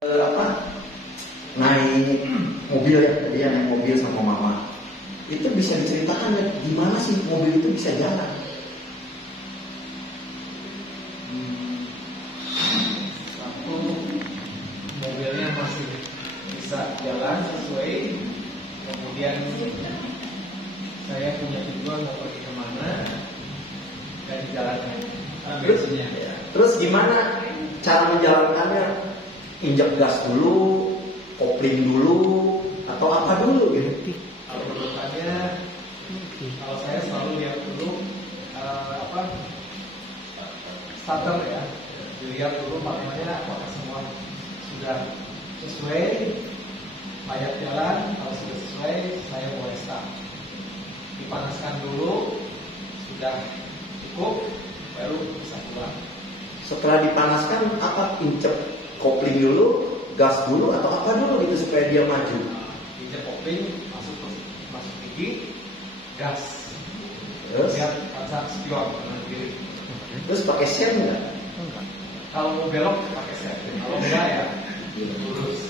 apa naik mobil ya, dia naik mobil sama mama. Itu bisa diceritakan ya, gimana sih mobil itu bisa jalan? Satu, mobilnya masih bisa jalan sesuai. Kemudian saya punya tujuan mau pergi kemana dan jalannya. Terus gimana cara menjalankannya? Injak gas dulu, kopling dulu, atau apa dulu gitu? Kalau menurut saya, kalau saya selalu lihat dulu starter ya, dilihat dulu maknanya apakah semua sudah sesuai, layak jalan. Kalau sudah sesuai, saya boleh start. Dipanaskan dulu, sudah cukup, baru bisa pulang. Setelah dipanaskan apa? Injek kopling dulu, gas dulu, atau apa dulu gitu supaya dia maju? Injek kopling, masuk gigi, gas. Terus? Lihat kaca spion kanan kiri. Terus pakai sen nggak? Enggak. Kalau mau belok pakai sen. Kalau enggak ya lurus.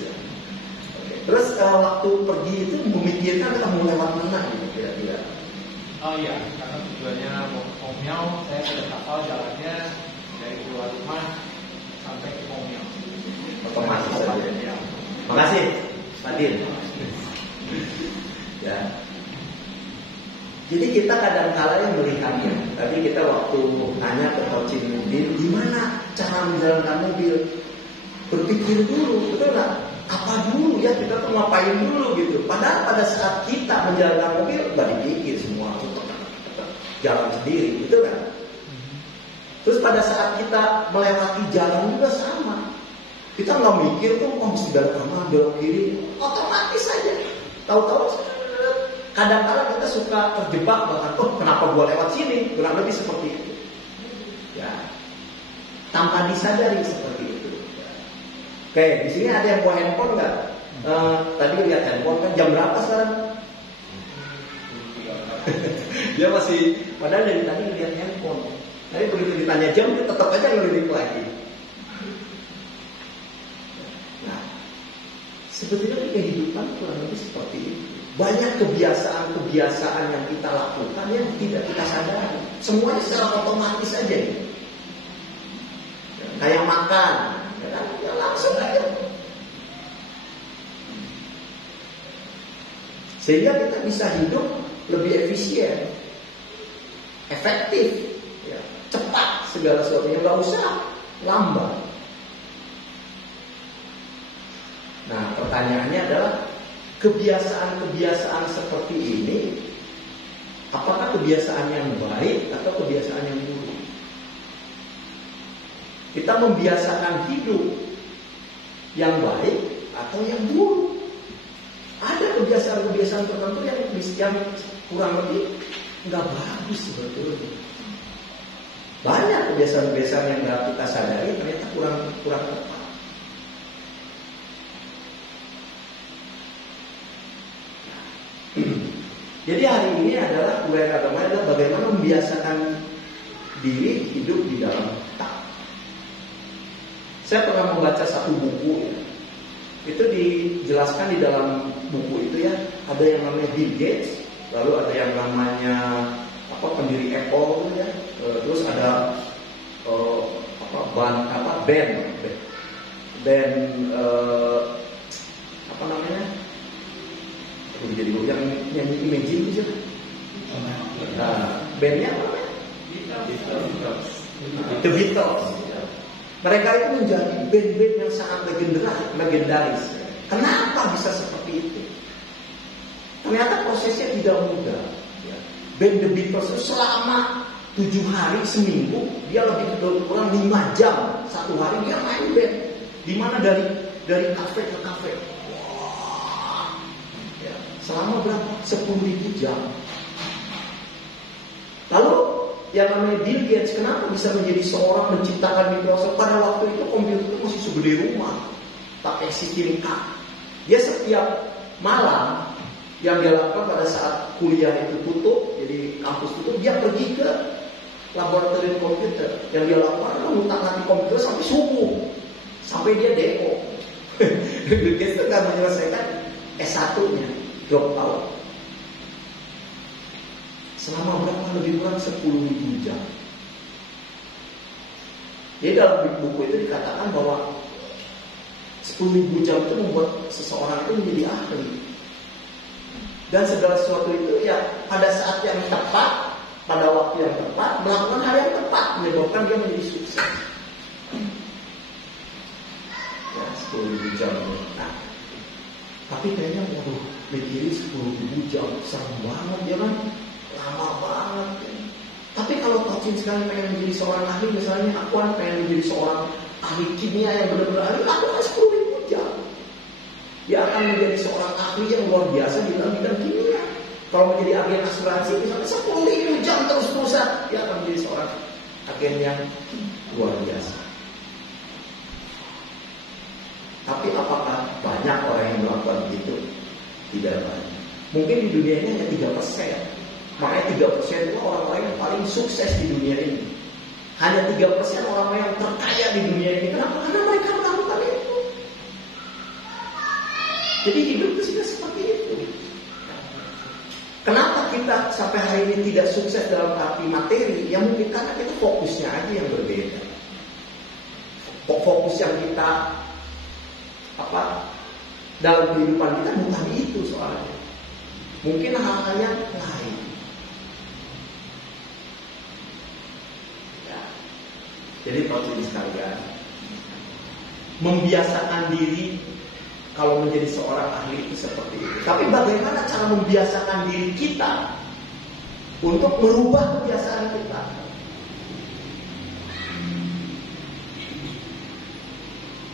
Terus waktu pergi itu memikirkan kamu lewat mana gitu kira-kira? Oh iya, karena tujuannya mau ke Pomiao, saya sudah hafal jalannya dari keluar rumah sampai ke Pomiao. Otomatis saja. Makasih, Fadil. Ya. Jadi kita kadang-kala yang melihatnya. Tadi kita waktu tanya ke coaching mobil, gimana cara menjalankan mobil? Berpikir dulu, betul nggak? Apa dulu ya, kita tuh ngapain dulu gitu. Padahal pada saat kita menjalankan mobil, nggak dipikir semua, jalan sendiri, betul nggak? Terus pada saat kita melewati jalan juga sama. Kita nggak mikir tuh, mesti belok kanan, belok kiri, otomatis saja. Tahu-tahu kadang-kadang kita suka terjebak bahkan, kenapa gua lewat sini? Kurang lebih seperti itu. Ya, tanpa disadari seperti itu. Oke, di sini ada yang bawa handphone nggak? Tadi lihat handphone kan jam berapa sekarang? Dia masih, padahal dari tadi lihat handphone. Tapi begitu ditanya jam, dia tetap aja ngelirik lagi. Nah, sebetulnya kehidupan kurang lebih seperti itu. Banyak kebiasaan-kebiasaan yang kita lakukan yang tidak kita sadari. Semuanya secara otomatis aja ya. Kayak makan, ya kan? Ya langsung aja. Sehingga kita bisa hidup lebih efisien, efektif, ya, cepat segala sesuatunya, nggak usah lambat. Nah, pertanyaannya adalah kebiasaan-kebiasaan seperti ini, apakah kebiasaan yang baik atau kebiasaan yang buruk? Kita membiasakan hidup yang baik atau yang buruk? Ada kebiasaan-kebiasaan tertentu yang kurang lebih nggak bagus sebetulnya. Banyak kebiasaan-kebiasaan yang nggak kita sadari ternyata kurang tepat. Jadi hari ini adalah kuliah agama adalah bagaimana membiasakan diri hidup di dalam taat. Saya pernah membaca satu buku ya. Itu dijelaskan di dalam buku itu ya, ada yang namanya Bill Gates, lalu ada yang namanya pendiri Apple ya, terus ada jadi yang nyanyi Imagine itu siapa? Nah, bandnya apa namanya? The Beatles. Mereka itu menjadi band-band yang sangat legendaris. Kenapa bisa seperti itu? Ternyata prosesnya tidak mudah. Band The Beatles itu selama 7 hari seminggu, dia lebih kurang 5 jam satu hari dia main band. Di mana dari kafe ke kafe. Wah. Ya, selama berapa? 10.000 jam. Lalu yang namanya Bill Gates, kenapa bisa menjadi seorang menciptakan Microsoft? Pada waktu itu komputer itu masih segede rumah, pakai sistem K. Dia setiap malam yang dia lakukan pada saat kuliah itu tutup, jadi kampus tutup, dia pergi ke laboratorium komputer. Yang dia lakukan adalah ngutak-ngatik komputer sampai subuh, sampai dia deko. menyelesaikan S1-nya, drop out. Selama berapa? Lebih kurang 10.000 jam. Jadi dalam buku itu dikatakan bahwa 10.000 jam itu membuat seseorang itu menjadi ahli. Dan segala sesuatu itu ya pada saat yang tepat, pada waktu yang tepat, melakukan hal yang tepat, menyebabkan dia menjadi sukses. Ya, 10.000 jam. Nah, tapi kayaknya waduh, mikirin 10.000 jam serem banget ya kan? Lama banget ya. Tapi kalau coaching sekali pengen menjadi seorang ahli, misalnya aku pengen menjadi seorang ahli kimia yang benar-benar ahli, aku kan 10.000 jam. Dia akan menjadi seorang ahli yang luar biasa di dalam bidang kimia. Kalau menjadi agen asuransi, misalnya 10.000 jam terus-terusan, dia akan menjadi seorang agen yang luar biasa. Tapi apakah banyak orang yang melakukan itu? Tidak banyak. Mungkin di dunia ini hanya 3%. Makanya 3% itu orang-orang yang paling sukses di dunia ini. Hanya 3% orang-orang yang terkaya di dunia ini. Kenapa? Karena mereka melakukan itu. Jadi hidup itu sudah seperti itu. Kenapa kita sampai hari ini tidak sukses dalam arti materi? Ya mungkin karena kita fokusnya aja yang berbeda. Fokus yang kita dalam kehidupan kita bukan itu soalnya. Mungkin hal-hal yang lain. Ya. Jadi teman-teman sekalian, membiasakan diri kalau menjadi seorang ahli itu seperti itu. Tapi bagaimana cara membiasakan diri kita untuk merubah kebiasaan kita?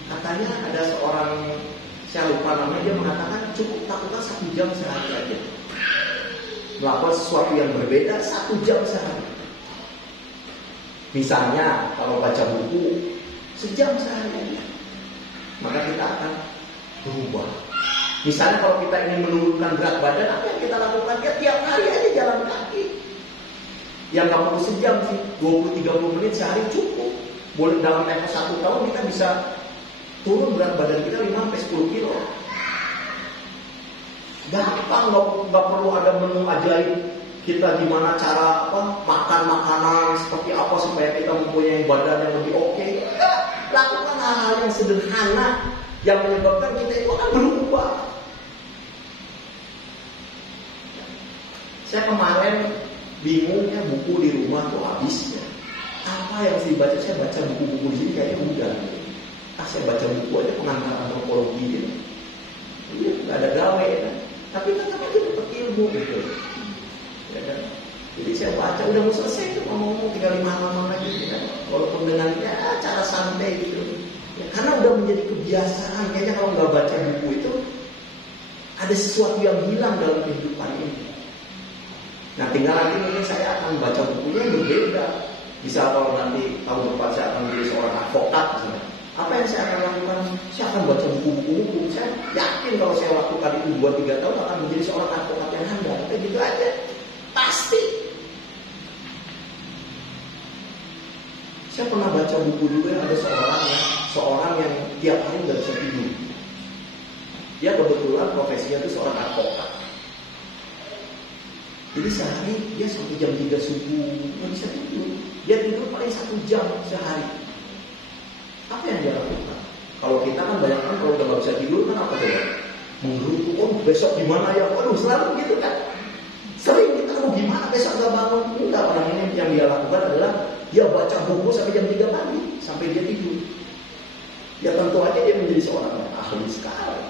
Katanya ada seorang, saya lupa namanya, dia mengatakan cukup lakukan 1 jam sehari aja. Melakukan sesuatu yang berbeda 1 jam sehari. Misalnya kalau baca buku 1 jam sehari aja, maka kita akan berubah. Misalnya kalau kita ingin menurunkan berat badan, apa yang kita lakukan? Ya tiap hari aja jalan kaki. Yang gak perlu 1 jam sih, 20-30 menit sehari cukup. Boleh dalam tempo 1 tahun kita bisa turun berat badan kita 5-10 kilo. Gampang, gak perlu ada menu ajaib kita gimana cara makan makanan seperti apa supaya kita mempunyai badan yang lebih oke. Lakukan hal-hal yang sederhana yang menyebabkan kita itu akan berubah. Saya kemarin bingungnya buku di rumah tuh habisnya. Apa yang harus dibaca? Saya baca buku-buku di sini kayaknya udah. Saya baca buku aja pengantar antropologi gitu. Iya, nggak ada gawe ya. Tapi tetap aja dapat ilmu gitu. Ya kan? Jadi saya baca udah mau selesai tuh, ngomong tinggal 5 halaman lagi gitu kan. Walaupun dengan cara santai gitu. Ya, karena udah menjadi kebiasaan. Kayaknya kalau nggak baca buku itu ada sesuatu yang hilang dalam kehidupan ini. Nah tinggal nanti mungkin saya akan baca bukunya yang berbeda. Bisa kalau nanti tahun depan saya akan menjadi seorang advokat misalnya. Apa yang saya akan lakukan? Saya akan baca buku-buku. Saya yakin kalau saya lakukan itu 2-3 tahun akan menjadi seorang advokat yang handal. Kayak gitu aja. Pasti. Saya pernah baca buku juga yang ada seorang yang tiap hari nggak bisa tidur. Dia kebetulan profesinya itu seorang advokat. Jadi sehari dia sampai jam 3 subuh nggak bisa tidur. Dia tidur paling 1 jam sehari. Apa yang dia lakukan? Kalau kita kan banyak kan kalau udah nggak bisa tidur kan apa coba? Menggerutu, besok gimana ya? Waduh selalu gitu kan. Sering kita gimana besok nggak bangun? Enggak, orang ini yang dia lakukan adalah dia baca buku sampai jam 3 pagi sampai dia tidur. Ya tentu aja dia menjadi seorang ahli sekali.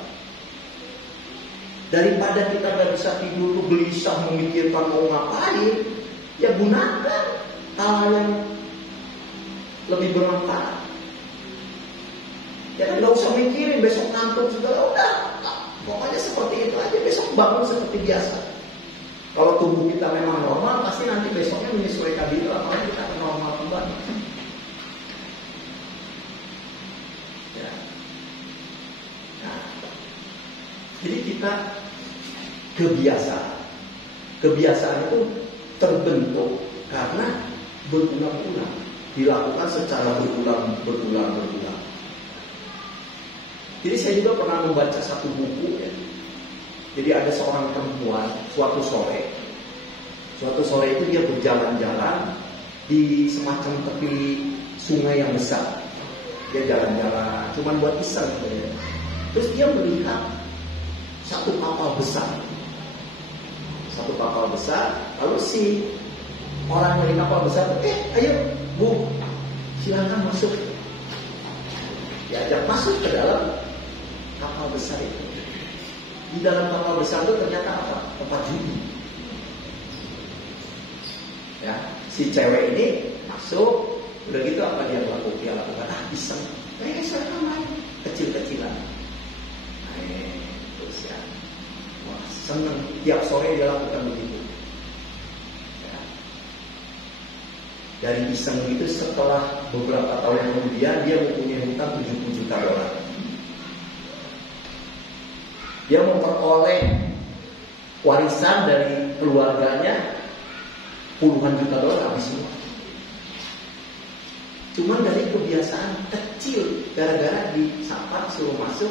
Daripada kita nggak bisa tidur tuh gelisah memikirkan mau ngapain, ya gunakan hal yang lebih bermanfaat. Ya kan nggak usah mikirin besok ngantuk segala, udah pokoknya seperti itu aja, besok bangun seperti biasa. Kalau tubuh kita memang normal, pasti nanti besoknya menyesuaikan diri, lama-lama kita akan normal kembali. Ya. Nah, jadi kita kebiasaan itu terbentuk karena berulang-ulang, dilakukan secara berulang-ulang. Jadi saya juga pernah membaca satu buku ya. Jadi ada seorang perempuan suatu sore itu dia berjalan-jalan di semacam tepi sungai yang besar. Dia jalan-jalan, cuman buat iseng ya. Terus dia melihat satu kapal besar, lalu si orang dari kapal besar, ayo Bu, silakan masuk. Diajak masuk ke dalam kapal besar itu. Di dalam kapal besar itu ternyata apa? Tempat judi. Ya, si cewek ini masuk, udah gitu apa dia lakukan? Dia lakukan iseng. Saya main kecil-kecilan. Terus ya, wah seneng. Tiap sore dia lakukan begitu. Ya. Dari iseng itu setelah beberapa tahun kemudian dia mempunyai hutang $70 juta. Dia memperoleh warisan dari keluarganya puluhan juta dolar habis semua. Cuma dari kebiasaan kecil gara-gara disapa suruh masuk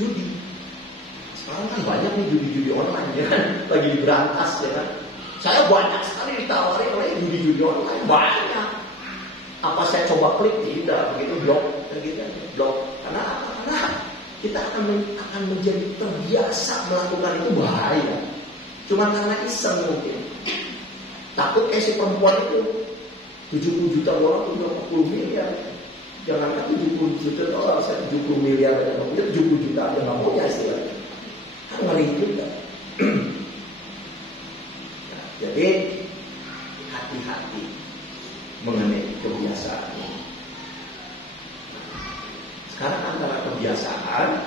judi. Sekarang kan banyak nih judi-judi online ya kan, lagi diberantas ya kan. Saya banyak sekali ditawari oleh judi-judi online, banyak. Apa saya coba klik? Tidak, begitu blok, blok. Karena kita akan menjadi terbiasa melakukan itu, bahaya. Cuma karena iseng mungkin. Takut kayak si perempuan itu 70 juta dolar itu 40 miliar. Jangankan 70 juta dolar, saya 70 miliar aja, 70 juta aja nggak punya istilahnya. Kan ngeri juga. Ya, jadi hati-hati mengenai kebiasaan. Sekarang antara kebiasaan,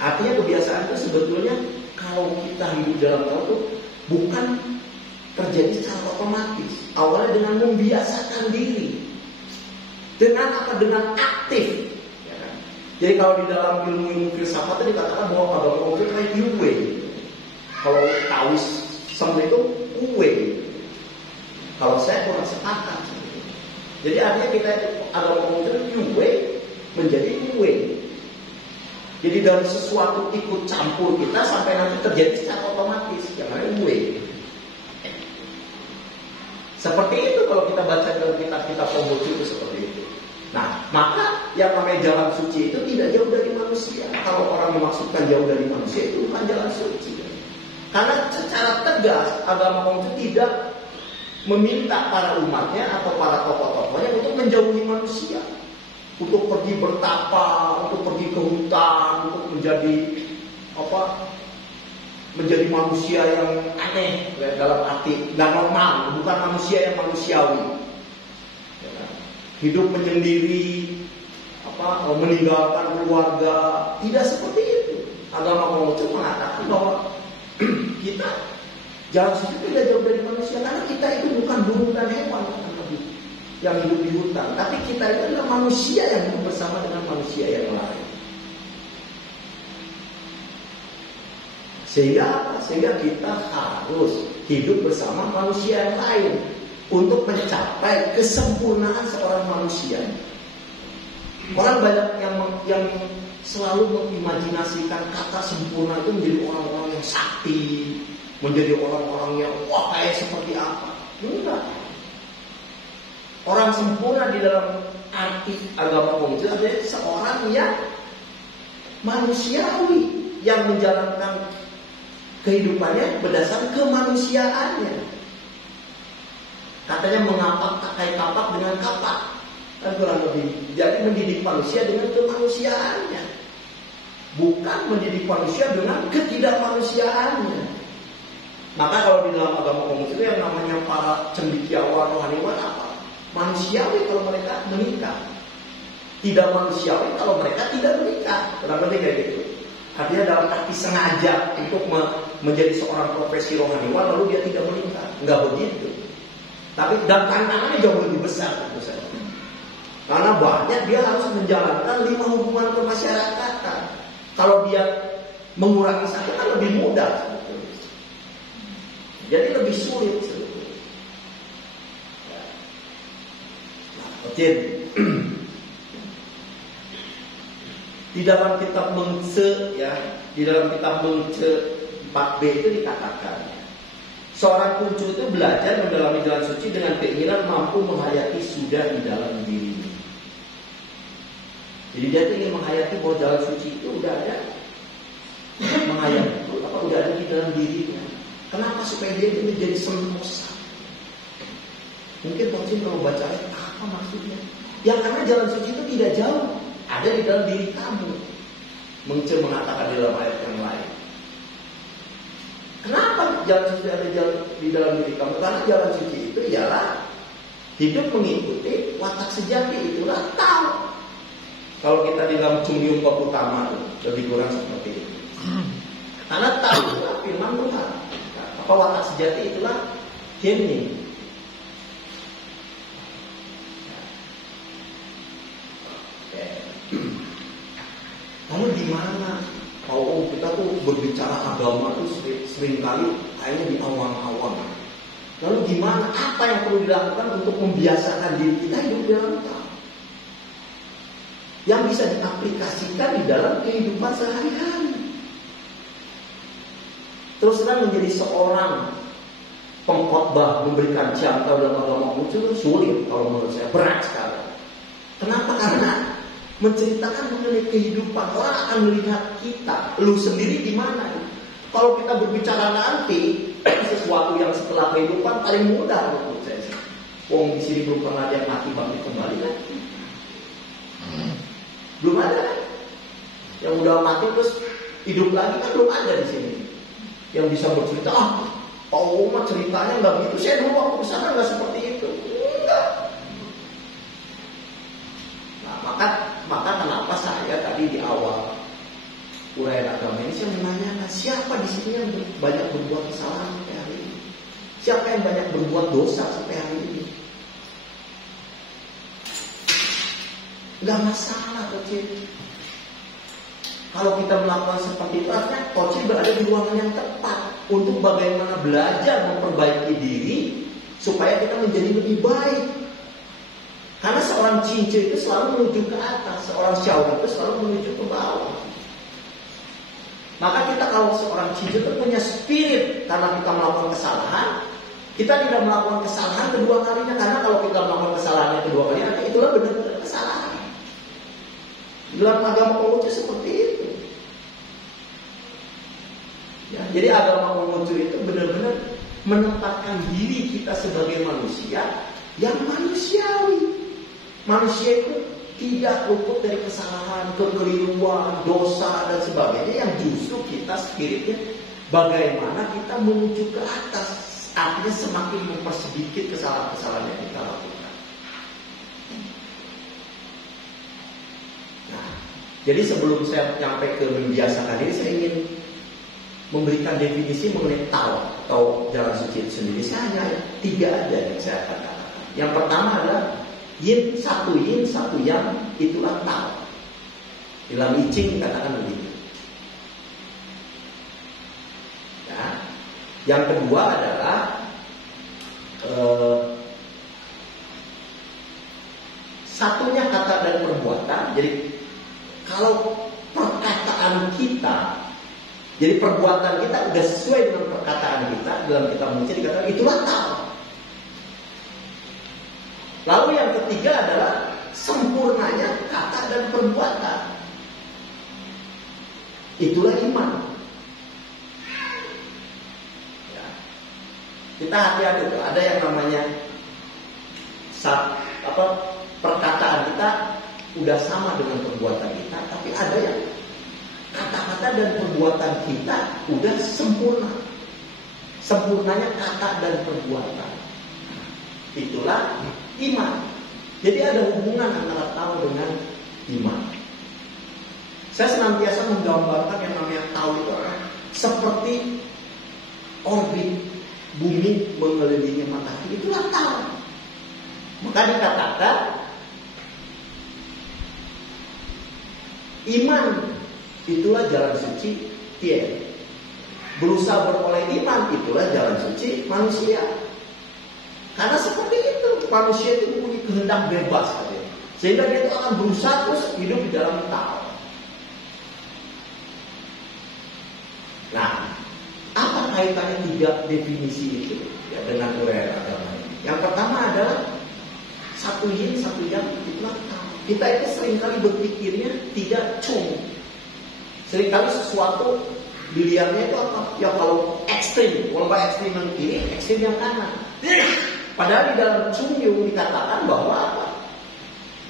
artinya kebiasaan itu sebetulnya kalau kita hidup dalam Tuhan itu bukan terjadi secara otomatis. Awalnya dengan membiasakan diri, dengan apa? Dengan aktif. Ya kan? Jadi kalau di dalam ilmu filsafat itu dikatakan bahwa agama itu kayak Yue. Kalau Taoisme itu Ue. Kalau saya kurang sepakat. Jadi artinya kita itu agama itu Yue menjadi Ue. Jadi dalam sesuatu ikut campur kita sampai nanti terjadi secara otomatis. Yang namanya Ue. Seperti itu kalau kita baca dalam kitab-kitab Konghucu itu seperti itu. Nah, maka yang namanya jalan suci itu tidak jauh dari manusia. Kalau orang memaksudkan jauh dari manusia, itu bukan jalan suci. Karena secara tegas agama Konghucu tidak meminta para umatnya atau para tokoh-tokohnya untuk menjauhi manusia, untuk pergi bertapa, untuk pergi ke hutan, untuk menjadi menjadi manusia yang aneh, dalam arti nggak normal, bukan manusia yang manusiawi. Ya, hidup menyendiri, meninggalkan keluarga, tidak seperti itu. Agama Konghucu mengatakan bahwa kita jalan suci tidak jauh dari manusia, karena kita itu bukan burung dan hewan yang hidup di hutan, tapi kita itu adalah manusia yang hidup bersama dengan manusia yang lain. Sehingga kita harus hidup bersama manusia yang lain untuk mencapai kesempurnaan seorang manusia. Orang banyak yang selalu mengimajinasikan kata sempurna itu menjadi orang-orang yang sakti, menjadi orang-orang yang kayak seperti apa. Enggak. Orang sempurna di dalam arti agama Konghucu adalah seorang yang manusiawi, yang menjalankan kehidupannya berdasarkan kemanusiaannya. Katanya mengapak kayak kapak dengan kapak, kan kurang lebih. Jadi mendidik manusia dengan kemanusiaannya, bukan mendidik manusia dengan ketidakmanusiaannya. Maka kalau di dalam agama Konghucu itu yang namanya para cendekiawan rohaniwan apa? Manusiawi kalau mereka menikah, tidak manusiawi kalau mereka tidak menikah. Kurang lebih kayak gitu. Artinya dalam arti sengaja untuk menjadi seorang profesi rohaniwan lalu dia tidak menikah, enggak begitu. Tapi dan tantangannya jauh lebih besar tentu saja. Karena banyak dia harus menjalankan 5 hubungan kemasyarakatan. Kalau dia mengurangi satu kan lebih mudah sebetulnya. Jadi lebih sulit sebetulnya. Di dalam kitab Mengce ya, di dalam kitab Mengce 4b itu dikatakan seorang kuncu itu belajar mendalami jalan suci dengan keinginan mampu menghayati sudah di dalam dirinya. Jadi dia ingin menghayati bahwa jalan suci itu udah ada, menghayati itu apa udah ada di dalam dirinya. Kenapa? Supaya dia itu menjadi sentosa. Mungkin Coach kalau bacanya apa maksudnya? Ya karena jalan suci itu tidak jauh, ada di dalam diri kamu. Mengce mengatakan di dalam ayat yang lain. Kenapa jalan suci ada di dalam diri kamu? Karena jalan suci itu ialah hidup mengikuti watak sejati, itulah tahu. Kalau kita di dalam Cungyung bab utama lebih kurang seperti itu. Karena tahu itulah firman Tuhan. Apa watak sejati itulah hening. Lalu di mana? Oh, kita tuh berbicara agama tuh sering kali kayaknya di awang-awang. Lalu gimana? Apa yang perlu dilakukan untuk membiasakan diri kita hidup dalam Tuhan? Yang bisa diaplikasikan di dalam kehidupan sehari-hari. Terus terang menjadi seorang pengkhotbah memberikan contoh dalam agama itu sulit kalau menurut saya, berat sekali. Kenapa? Karena menceritakan mengenai kehidupan, orang akan melihat kita, lu sendiri di mana. Kalau kita berbicara nanti sesuatu yang setelah kehidupan paling mudah menurut saya. Wong di sini belum pernah ada yang mati bangkit kembali lagi. Belum ada. Yang udah mati terus hidup lagi kan belum ada di sini. Yang bisa bercerita, Pak Oma ceritanya nggak begitu. Saya dulu waktu kesana nggak seperti itu. Enggak. Nah, maka kenapa saya tadi di awal uraian agama ini saya menanyakan siapa di sini yang banyak berbuat kesalahan sampai hari ini? Siapa yang banyak berbuat dosa sampai hari ini? Gak masalah, Coach. Kalau kita melakukan seperti itu, artinya Coach berada di ruangan yang tepat untuk bagaimana belajar memperbaiki diri supaya kita menjadi lebih baik. Karena seorang cincin itu selalu menuju ke atas, seorang Shaul itu selalu menuju ke bawah. Maka kita kalau seorang cincin itu punya spirit karena kita melakukan kesalahan, kita tidak melakukan kesalahan kedua kalinya. Karena kalau kita melakukan kesalahan yang kedua kalinya, itulah benar-benar kesalahan. Dalam agama Konghucu seperti itu. Ya, jadi agama Konghucu itu benar-benar menempatkan diri kita sebagai manusia yang manusiawi. Manusia itu tidak luput dari kesalahan, kekeliruan, dosa dan sebagainya. Yang justru kita spiritnya bagaimana kita menuju ke atas. Artinya semakin mempersedikit kesalahan-kesalahan yang kita lakukan. Nah, jadi sebelum saya sampai ke membiasakan ini, saya ingin memberikan definisi mengenai tahu atau jalan suci itu sendiri. Saya hanya 3 aja yang saya katakan. Yang pertama adalah yin, satu yang, itulah tahu. Dalam I Ching dikatakan begitu. Ya. Yang kedua adalah satunya kata dan perbuatan. Jadi kalau perkataan kita, jadi perbuatan kita udah sesuai dengan perkataan kita, dalam kitab Mengce dikatakan itulah tahu. Lalu yang ketiga adalah sempurnanya kata dan perbuatan. Itulah iman. Ya. Kita hati-hati tuh, ada yang namanya perkataan kita udah sama dengan perbuatan kita, tapi ada yang kata-kata dan perbuatan kita udah sempurna. Sempurnanya kata dan perbuatan. Itulah iman. Jadi ada hubungan antara tahu dengan iman. Saya senantiasa menggambarkan yang namanya tahu itu seperti orbit bumi mengelilingi matahari. Itulah tahu. Maka dikatakan iman itulah jalan suci dia. Berusaha beroleh iman itulah jalan suci manusia. Karena seperti itu, manusia itu mempunyai kehendak bebas katanya. Sehingga dia itu akan berusaha terus hidup di dalam tahu. Nah, apa kaitannya 3 definisi itu ya, dengan uraian agama ini? Yang pertama adalah satu yin, satu yang, itulah tahu. Kita itu seringkali berpikirnya tidak cung. Seringkali sesuatu dilihatnya itu apa? Ya kalau ekstrim, kalau ekstrim yang kiri, ekstrim yang kanan. Padahal di dalam Chung Yung dikatakan bahwa apa?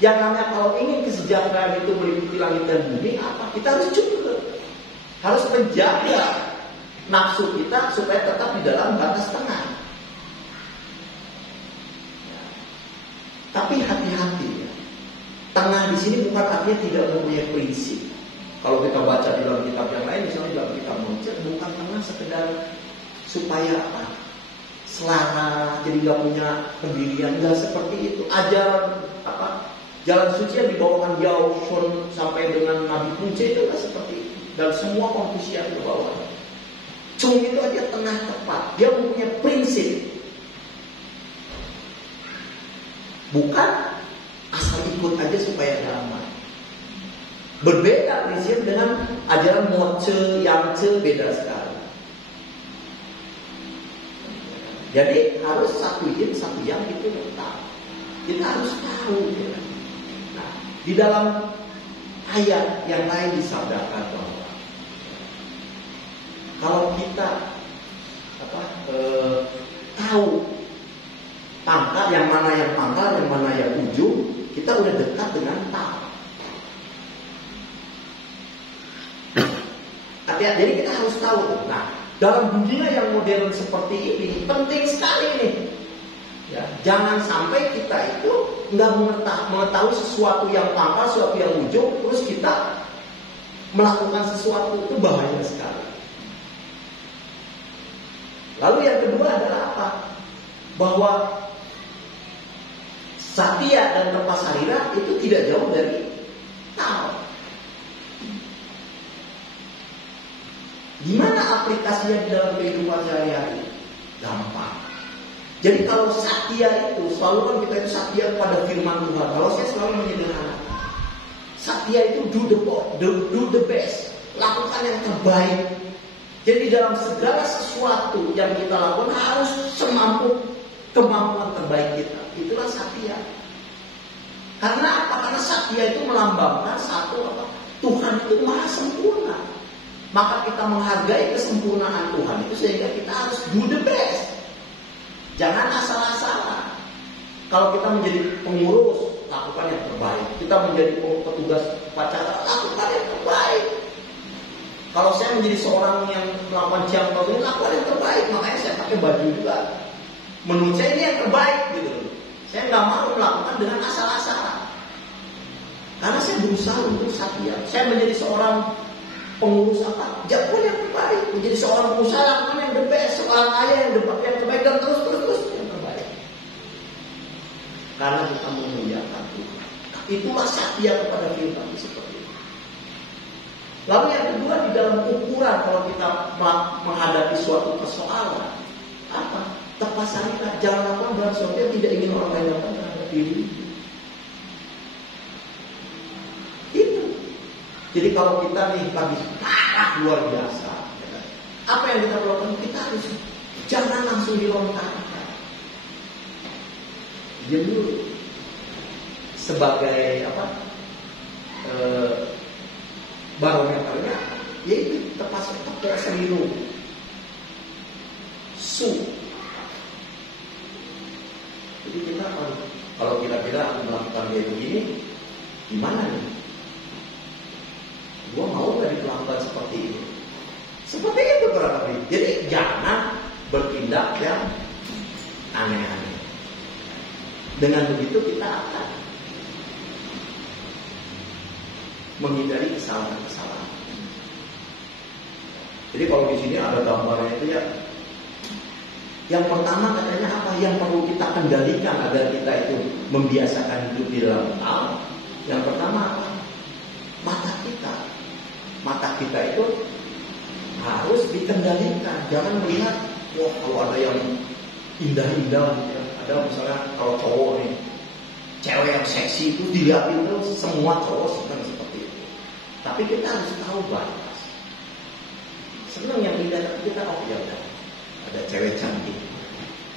Yang namanya kalau ingin kesejahteraan itu meliputi langit dan bumi, apa? Kita harus juga harus menjaga nafsu kita supaya tetap di dalam batas tengah. Tapi hati-hati ya. Tengah di sini bukan artinya tidak mempunyai prinsip. Kalau kita baca di dalam kitab yang lain, misalnya dalam kitab Moncer, bukan tengah sekedar supaya apa? Selama jadi nggak punya pendirian, nggak seperti itu. Ajaran apa? Jalan suci yang dibawakan Yao Shun sampai dengan Nabi Punce itu nggak seperti itu. Dan semua Konfusius ke bawah. Chung itu aja tengah tepat. Dia mempunyai prinsip. Bukan asal ikut aja supaya damai. Berbeda prinsip dengan ajaran Moce, Yangce, beda sekali. Jadi harus satu yin, satu yang itu tetap. Kita harus tahu. Ya. Nah, di dalam ayat yang lain disabdakan bahwa kalau kita tahu pangkal yang mana yang pangkal, yang mana yang ujung, kita udah dekat dengan tahu. Jadi kita harus tahu. Nah, dalam dunia yang modern seperti ini penting sekali nih. Ya, jangan sampai kita itu nggak mengetahui sesuatu yang pangkal, sesuatu yang ujung, terus kita melakukan sesuatu itu bahaya sekali. Lalu yang kedua adalah apa? Bahwa Satya dan Tapasarira itu tidak jauh dari Tao. Gimana aplikasinya di dalam kehidupan sehari-hari? Gampang. Jadi kalau Satya itu, selalu kan kita itu Satya pada firman Tuhan. Kalau saya selalu menyederhanakan, Satya itu do the best, lakukan yang terbaik. Jadi dalam segala sesuatu yang kita lakukan harus semampu kemampuan terbaik kita. Itulah Satya. Karena apa? Karena Satya itu melambangkan satu apa? Tuhan itu maha sempurna. Maka kita menghargai kesempurnaan Tuhan itu sehingga kita harus do the best. Jangan asal-asalan. Kalau kita menjadi pengurus, lakukan yang terbaik. Kita menjadi petugas upacara, lakukan yang terbaik. Kalau saya menjadi seorang yang melakukan jam ini, lakukan yang terbaik. Makanya saya pakai baju juga. Menurut saya ini yang terbaik gitu. Saya nggak mau melakukan dengan asal-asalan. Karena saya berusaha untuk Satya. Saya menjadi seorang pengurus apa? Lakukan yang terbaik. Menjadi seorang pengusaha, lakukan yang the best. Seorang ayah yang terbaik dan terus yang terbaik. Karena kita memuliakan Tuhan. Itulah Satya kepada firman seperti itu. Lalu yang kedua, di dalam ukuran kalau kita menghadapi suatu persoalan, apa? Tapasarira, jangan lakukan dalam sesuatu yang tidak ingin orang lain lakukan terhadap diri. Itu. Jadi kalau kita nih lagi parah luar biasa, ya, apa yang kita lakukan? Kita harus jangan langsung dilontarkan. Jadi dulu sebagai apa? Barometernya yaitu Tapasarira su. Jadi kita kalau kira-kira melakukan dia begini, gimana nih? Gua mau gak diperlakukan seperti itu? Seperti itu berarti. Jadi jangan bertindak yang aneh-aneh. Dengan begitu kita akan menghindari kesalahan-kesalahan. Jadi kalau di sini ada gambarnya itu ya. Yang pertama katanya apa? Yang perlu kita kendalikan agar kita itu membiasakan hidup di dalam Tao. Yang pertama apa? Mata kita. Mata kita itu harus dikendalikan. Jangan melihat, wah kalau ada yang indah-indah, ya. Ada misalnya kalau cowok nih, cewek yang seksi itu dilihatin tuh semua cowok seperti itu. Tapi kita harus tahu batas. seneng yang indah, tapi kita ya udah ada cewek cantik,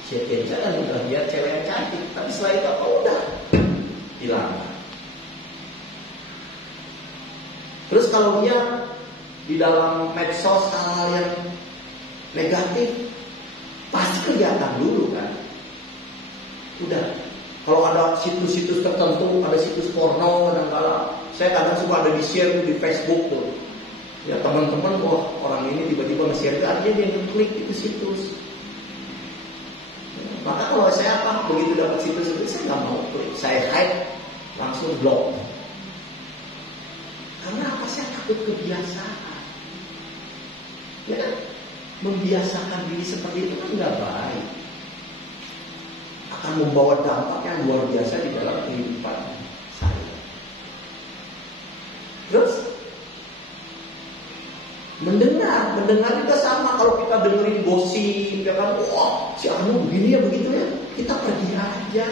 siapa jalan udah lihat cewek yang cantik, tapi setelah itu udah hilang. Terus kalau dia di dalam medsos hal yang negatif, pasti kelihatan dulu kan. Udah, kalau ada situs-situs tertentu, ada situs porno kadang-kala, saya kadang suka ada di share di Facebook tuh. Ya teman-teman, wah orang ini tiba-tiba nge-share, artinya dia ngeklik itu situs. Maka kalau saya begitu dapat situs itu saya nggak mau klik, saya hide, langsung blok. Karena apa? Saya takut kebiasaan. Ya kan? Membiasakan diri seperti itu kan nggak baik. Akan membawa dampak yang luar biasa di dalam kehidupan saya. Terus mendengar juga sama. Kalau kita dengerin gosip, ya kan, wah si Anu begini ya begitu ya, kita pergi aja.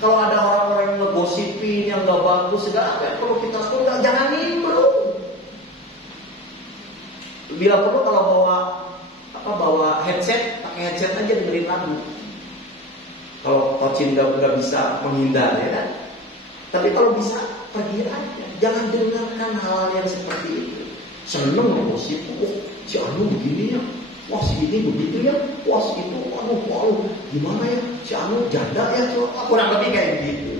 Kalau ada orang-orang yang ngegosipin yang nggak bagus segala, ya kalau kita sudah jangan nimbrung. Bila perlu kalau bawa headset, pakai headset aja dengerin lagu. Kalau tocin nggak bisa menghindar ya kan. Tapi kalau bisa pergi aja, jangan dengarkan hal yang seperti itu. Seneng gosip, si Anu begini ya, wah si ini begitu ya, wah si itu, aduh, gimana ya, si Anu janda ya, kurang lebih kayak gitu.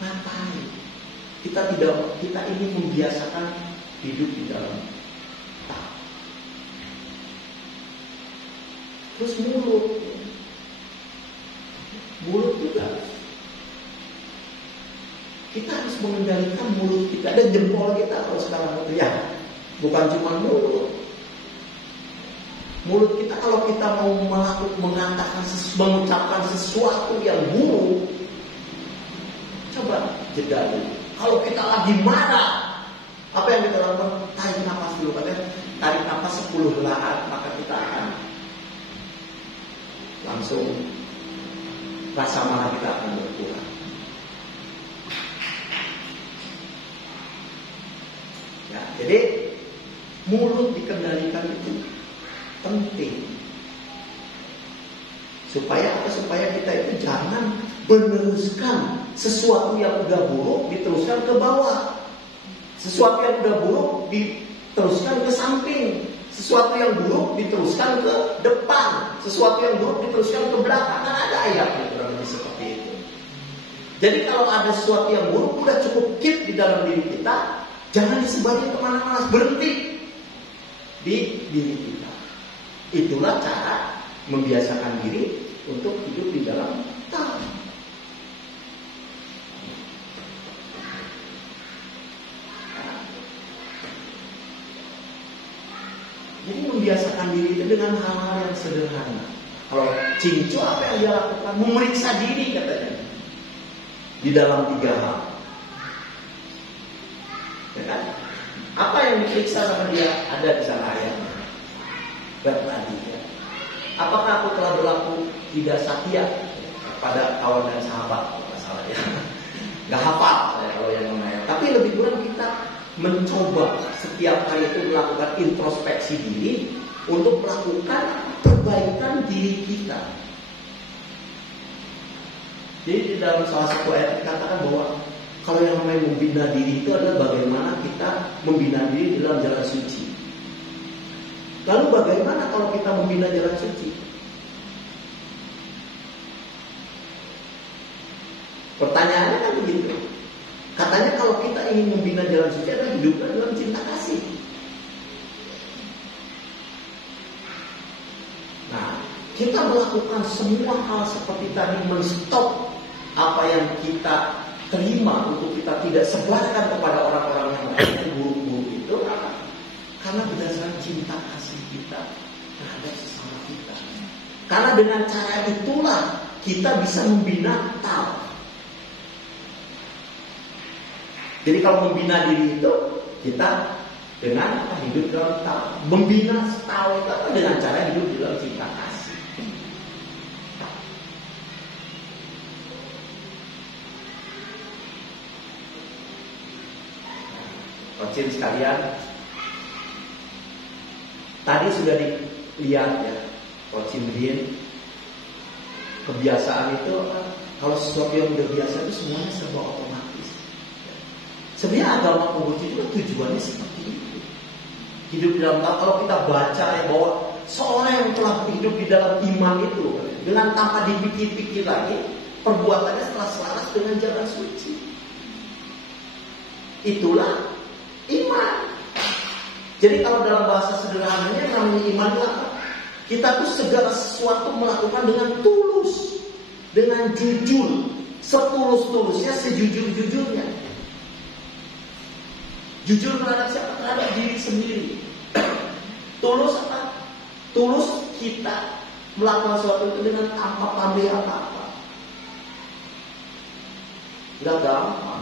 Ngapain? Kita ini membiasakan hidup di dalam tak. Terus mulut juga. Kita harus mengendalikan mulut kita dan jempol kita kalau sekarang itu ya. Bukan cuma mulut. Mulut kita kalau kita mau mengucapkan sesuatu yang buruk, coba jeda dulu. Kalau kita lagi marah, apa yang kita lakukan? Tarik nafas dulu, katanya. Tarik nafas 10 helaan, maka kita akan langsung rasa marah kita akan berkurang. Ya, jadi mulut dikendalikan itu penting. Supaya apa? Supaya kita itu jangan meneruskan sesuatu yang udah buruk diteruskan ke bawah. Sesuatu yang udah buruk diteruskan ke samping. Sesuatu yang buruk diteruskan ke depan. Sesuatu yang buruk diteruskan ke belakang. Kan ada ayatnya kurang lebih seperti itu. Jadi kalau ada sesuatu yang buruk, udah cukup keep di dalam diri kita. Jangan disebarin kemana-mana, berhenti di diri kita. Itulah cara membiasakan diri untuk hidup di dalam taat. Jadi membiasakan diri itu dengan hal-hal yang sederhana. Kalau Cincu apa yang dia lakukan? Memeriksa diri katanya. Di dalam 3 hal. Ya kan? Apa yang diperiksa sama dia? Ada di sana ayatnya. Tadi ya. Apakah aku telah berlaku tidak setia pada kawan dan sahabat? Masalah ya. Gak hafal kalau yang namanya. Tapi lebih kurang kita mencoba setiap hari itu melakukan introspeksi diri untuk melakukan perbaikan diri kita. Jadi di dalam salah satu ayat dikatakan bahwa kalau yang namanya membina diri itu adalah bagaimana kita membina diri dalam jalan suci. Lalu bagaimana kalau kita membina jalan suci? Pertanyaannya kan begitu. Katanya kalau kita ingin membina jalan suci adalah hidupnya dalam cinta kasih. Nah, kita melakukan semua hal seperti tadi, menstop apa yang kita terima untuk kita tidak sebarkan kepada orang-orang yang lain yang buruk-buruk itu, karena berdasarkan cinta kasih kita terhadap sesama kita. Karena dengan cara itulah kita bisa membina taat. Jadi kalau membina diri itu kita dengan hidup dalam taat. Membina taat itu dengan cara hidup dalam cinta kasih. Kocin sekalian, Tadi sudah dilihat ya, Coach Indien, kebiasaan itu kalau sesuatu yang udah biasa itu semuanya serba otomatis. Sebenarnya agama Konghucu itu tujuannya seperti itu. Hidup di dalam, kalau kita baca ya bahwa seorang yang telah hidup di dalam iman itu dengan tanpa dipikir-pikir lagi, perbuatannya setelah selaras dengan jalan suci. Itulah iman. Jadi kalau dalam bahasa sederhananya namanya iman itu apa? Kita tuh segala sesuatu melakukan dengan tulus, dengan jujur, setulus-tulusnya, sejujur-jujurnya. Jujur terhadap siapa? Terhadap diri sendiri. Tulus apa? Tulus kita melakukan sesuatu itu dengan tanpa pamrih apa-apa. Gak gampang.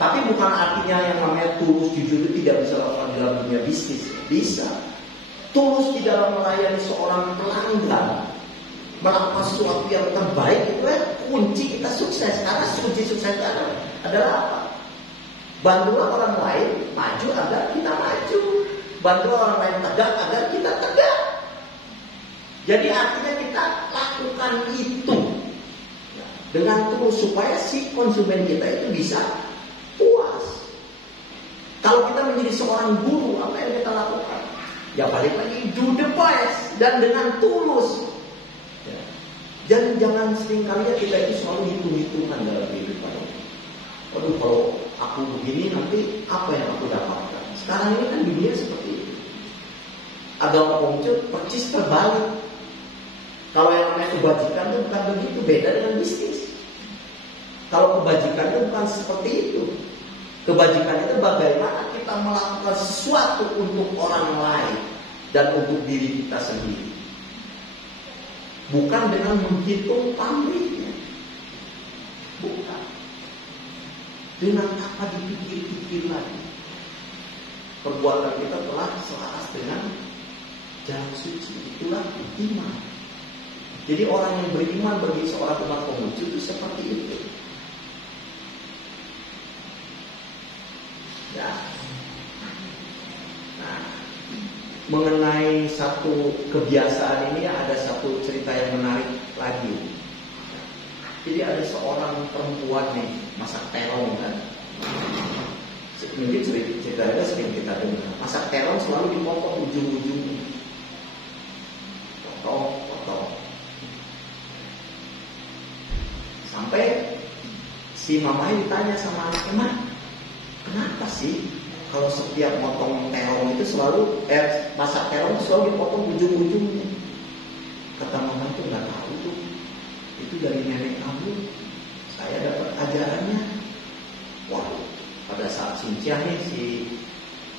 Tapi bukan artinya yang namanya tulus jujur itu tidak bisa dilakukan dalam dunia bisnis. Bisa. Tulus di dalam melayani seorang pelanggan, melakukan sesuatu yang terbaik itu kunci kita sukses. Karena kunci sukses itu adalah apa? Bantulah orang lain maju agar kita maju. Bantulah orang lain tegak agar kita tegak. Jadi artinya kita lakukan itu dengan tulus supaya si konsumen kita itu bisa puas. Kalau kita menjadi seorang guru, apa yang kita lakukan? Ya balik lagi, do the best dan dengan tulus. Jangan seringkali ya kita itu selalu hitung-hitungan dalam kehidupan. Aduh, kalau aku begini nanti apa yang aku dapatkan? Sekarang ini kan dunia seperti itu. Agama Konghucu persis terbalik. Kalau yang namanya kebajikan itu bukan begitu, beda dengan bisnis. Kalau kebajikan itu bukan seperti itu. Kebajikan itu bagaimana kita melakukan sesuatu untuk orang lain dan untuk diri kita sendiri. Bukan dengan menghitung pamrihnya. Bukan. Dengan apa dipikir-pikir lagi. Perbuatan kita telah selaras dengan jalan suci. Itulah iman. Jadi orang yang beriman bagi seorang umat Konghucu itu seperti itu. Ya. Nah, mengenai satu kebiasaan ini ada satu cerita yang menarik lagi. Jadi ada seorang perempuan nih masak terong kan. Mungkin ceritanya sering kita dengar. Masak terong selalu dipotong ujung-ujungnya. Potong. Sampai si mamanya ditanya sama anaknya, kenapa sih kalau setiap motong terong itu selalu masak terong selalu dipotong ujung-ujungnya? Kata mama itu nggak tahu tuh. Itu dari nenek kamu. Saya dapat ajarannya. Wah, pada saat Sintia nih si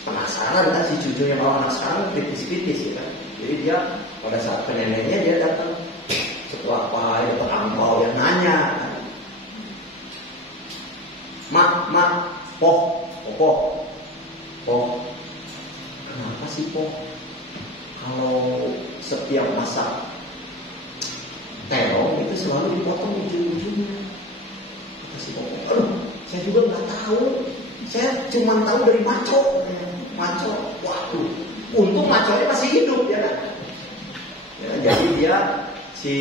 penasaran kan si cucunya kalau anak sekarang kritis-kritis ya kan. Jadi dia pada saat ke neneknya dia datang setelah apa ya terangkau yang nanya. Mak, poh, kenapa sih poh? Kalau setiap masak terong itu selalu dipotong ujung-ujungnya. Kata si poh, saya juga nggak tahu. Saya cuma tahu dari maco. Waduh, untung maconya masih hidup ya kan? Ya, jadi dia si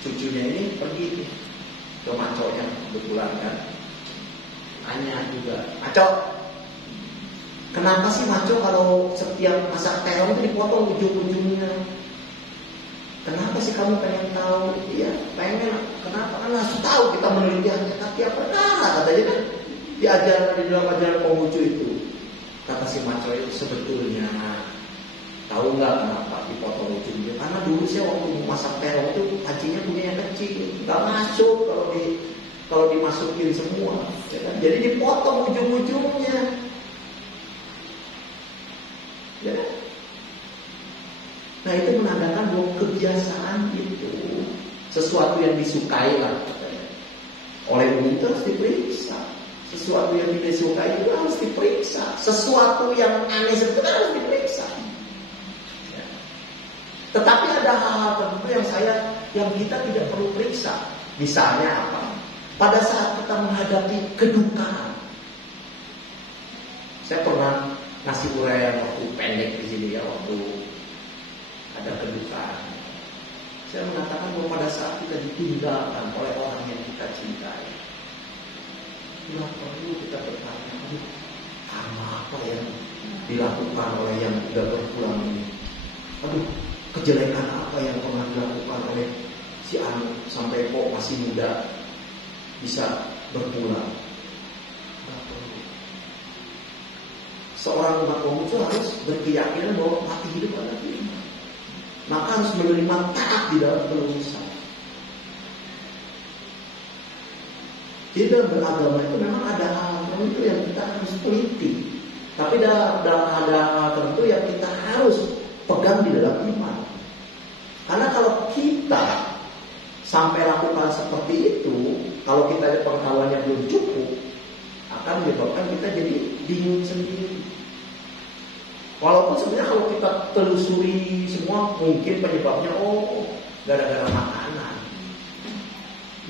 cucunya ini pergi ke maconya kebetulan kan. Tanya juga, Maco, kenapa sih Maco kalau setiap masak terong itu dipotong ujung-ujungnya? Kenapa sih kamu pengen tahu? Iya, pengen. Kenapa? Karena harus tahu kita meneliti tiap perkara katanya kan diajarkan di dalam ajaran Konghucu itu. Kata si Maco itu sebetulnya tahu nggak kenapa dipotong ujungnya? Karena dulu saya waktu masak terong itu pancinya punya yang kecil, nggak masuk kalau dimasukin semua, ya kan? Jadi dipotong ujung-ujungnya. Ya. Nah itu menandakan bahwa kebiasaan itu sesuatu yang disukai lah. Oleh umum itu harus diperiksa. Sesuatu yang tidak disukai itu harus diperiksa. Sesuatu yang aneh sebetulnya harus diperiksa. Ya. Tetapi ada hal-hal tertentu yang kita tidak perlu periksa. Misalnya apa? Pada saat kita menghadapi kedukaan. Saya pernah ngasih uraian waktu pendek di sini ya, waktu ada kedukaan. Saya mengatakan bahwa pada saat kita ditinggalkan oleh orang yang kita cintai, tidak perlu kita bertanya, karma apa yang dilakukan oleh yang tidak berpulang ini? Aduh, kejelekan apa yang pernah dilakukan oleh si Anu sampai kok masih muda bisa berpulang? Tidak perlu. Seorang umat Allah itu harus berkeyakinan bahwa mati hidup adalah firman. Maka harus menerima taat di dalam perurusan. Jadi dalam beragama itu memang ada hal tertentu yang kita harus teliti. Tapi ada hal tertentu yang kita harus pegang di dalam iman. Karena kalau kita sampai lakukan seperti itu, kalau kita ada pengetahuannya belum cukup, akan menyebabkan kita jadi bingung sendiri. Walaupun sebenarnya kalau kita telusuri semua, mungkin penyebabnya gara-gara makanan.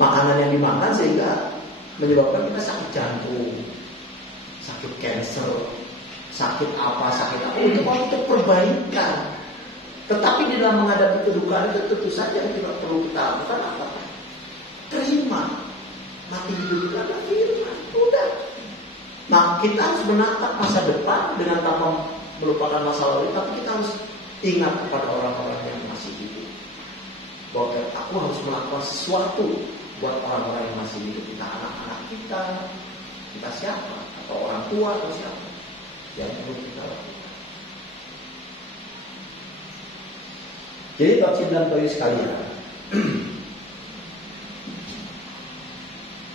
Makanan yang dimakan sehingga menyebabkan kita sakit jantung, sakit kanker, sakit apa. Itu waktu perbaikan. Tetapi di dalam menghadapi kedukaan itu tentu saja kita perlu kita lakukan apa? Terima. Mati hidup itu adalah firman. Udah. Nah, kita harus menatap masa depan dengan tanpa melupakan masa lalu, tapi kita harus ingat kepada orang-orang yang masih hidup. Bahwa aku harus melakukan sesuatu buat orang-orang yang masih hidup. Kita anak-anak kita siapa? Atau orang tua atau siapa? Yang perlu kita lakukan. Jadi Toksin dan Toyo sekalian,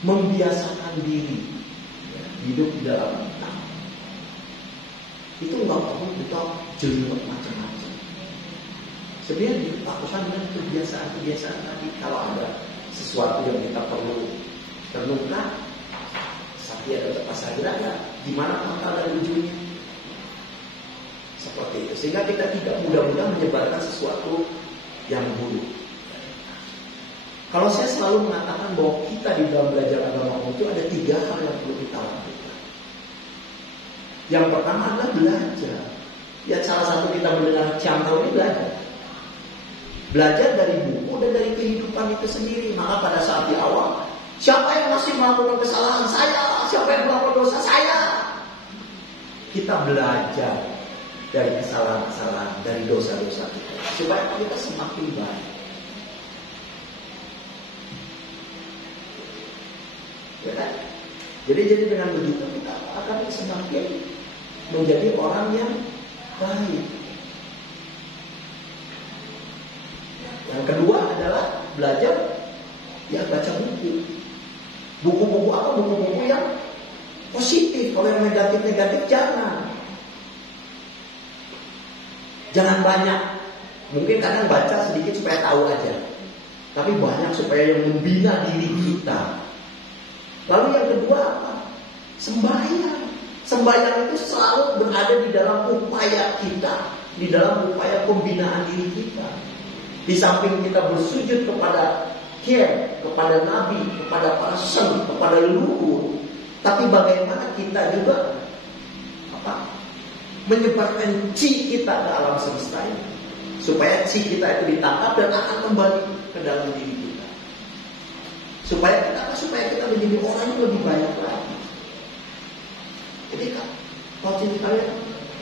membiasakan diri hidup di dalam kita. Itu nggak perlu kita jelimet macam-macam. Sebenarnya dilakukan dengan kebiasaan-kebiasaan tadi. Kalau ada sesuatu yang kita perlu renungkan, Satya atau Pasagiraga, di mana pangkal dan ujungnya? Seperti itu. Sehingga kita tidak mudah-mudah menyebarkan sesuatu yang buruk. Kalau saya selalu mengatakan bahwa kita di dalam belajar agama itu ada 3 hal yang perlu kita lakukan. Yang pertama adalah belajar. Ya, salah satu kita mendengar Ciamtau ini belajar. Belajar dari buku dan dari kehidupan itu sendiri. Maka pada saat di awal, siapa yang masih melakukan kesalahan? Saya. Siapa yang melakukan dosa? Saya. Kita belajar dari kesalahan-kesalahan, dari dosa-dosa kita, supaya kita semakin baik. Ya kan? Jadi dengan begitu kita akan semakin menjadi orang yang baik. Yang kedua adalah belajar, ya baca buku. Buku-buku apa? Buku-buku yang positif. Kalau yang negatif-negatif jangan banyak. Mungkin kadang baca sedikit supaya tahu aja, tapi banyak supaya yang membina diri kita. Lalu yang kedua apa? Sembahyang. Sembahyang itu selalu berada di dalam upaya kita, di dalam upaya pembinaan diri kita. Di samping kita bersujud kepada kepada Nabi, kepada para sen, kepada leluhur, tapi bagaimana kita juga menyebarkan ci kita ke alam semesta ini, supaya ci kita itu ditangkap dan akan kembali ke dalam diri kita. Supaya kita menjadi orang yang lebih baik lagi. Jadi kalau kalian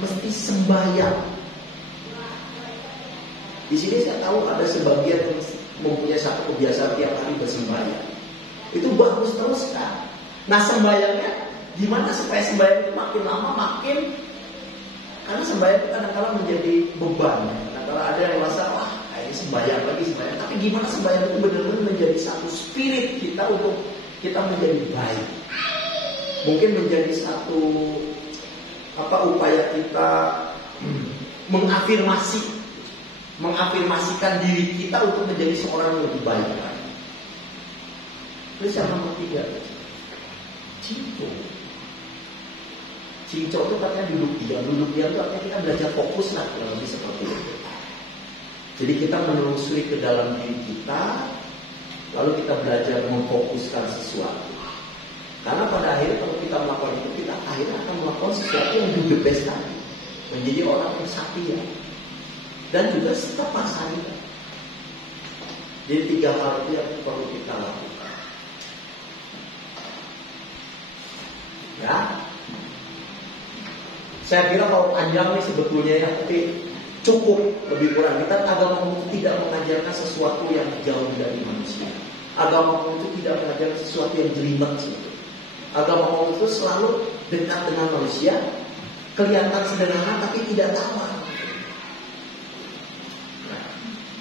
mesti sembahyang. Di sini saya tahu ada sebagian yang mempunyai satu kebiasaan tiap hari bersembahyang. Itu bagus terus kan. Nah, sembahyangnya gimana supaya sembahyang itu makin lama makin, karena sembahyang itu kadang-kadang menjadi beban. Kadang-kadang ada yang merasa ini sembahyang lagi. Tapi gimana sembahyang itu benar-benar menjadi satu spirit kita untuk kita menjadi baik. Mungkin menjadi satu upaya kita mengafirmasikan diri kita untuk menjadi seorang yang lebih baik lagi. Terus yang nomor 3, Cinco itu katanya duduk diam itu artinya kita belajar fokus lah, lebih seperti itu. Jadi kita menelusuri ke dalam diri kita, lalu kita belajar memfokuskan sesuatu. Karena pada akhirnya kalau kita melakukan itu, kita akhirnya akan melakukan sesuatu yang the best tadi, menjadi orang yang setia. dan juga tepat syariat. Jadi 3 hal itu yang perlu kita lakukan. Ya, saya kira kalau panjang nih sebetulnya ya, tapi cukup lebih kurang. Kita agama itu tidak mengajarkan sesuatu yang jauh dari manusia. Agama itu tidak mengajarkan sesuatu yang jelimet sebetulnya. Agama itu selalu dekat dengan manusia, kelihatan sederhana tapi tidak tamak.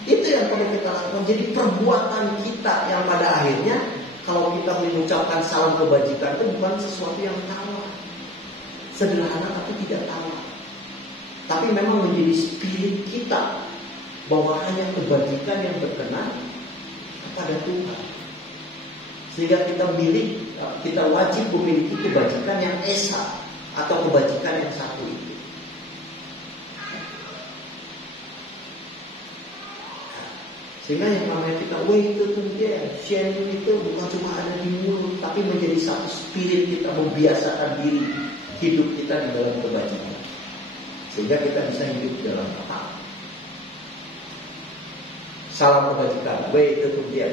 Itu yang perlu kita lakukan. Jadi perbuatan kita yang pada akhirnya kalau kita mengucapkan salam kebajikan itu bukan sesuatu yang tamak, sederhana tapi tidak tamak. Tapi memang menjadi spirit kita bahwa hanya kebajikan yang berkenan kepada Tuhan. Sehingga kita wajib memiliki kebajikan yang esa atau kebajikan yang satu itu. Sehingga yang namanya kita itu tuh dia, sharing itu bukan cuma ada di mulut, tapi menjadi satu spirit kita membiasakan diri hidup kita di dalam kebajikan. Sehingga kita bisa hidup dalam apa? Salam kebajikan, itu tuh dia.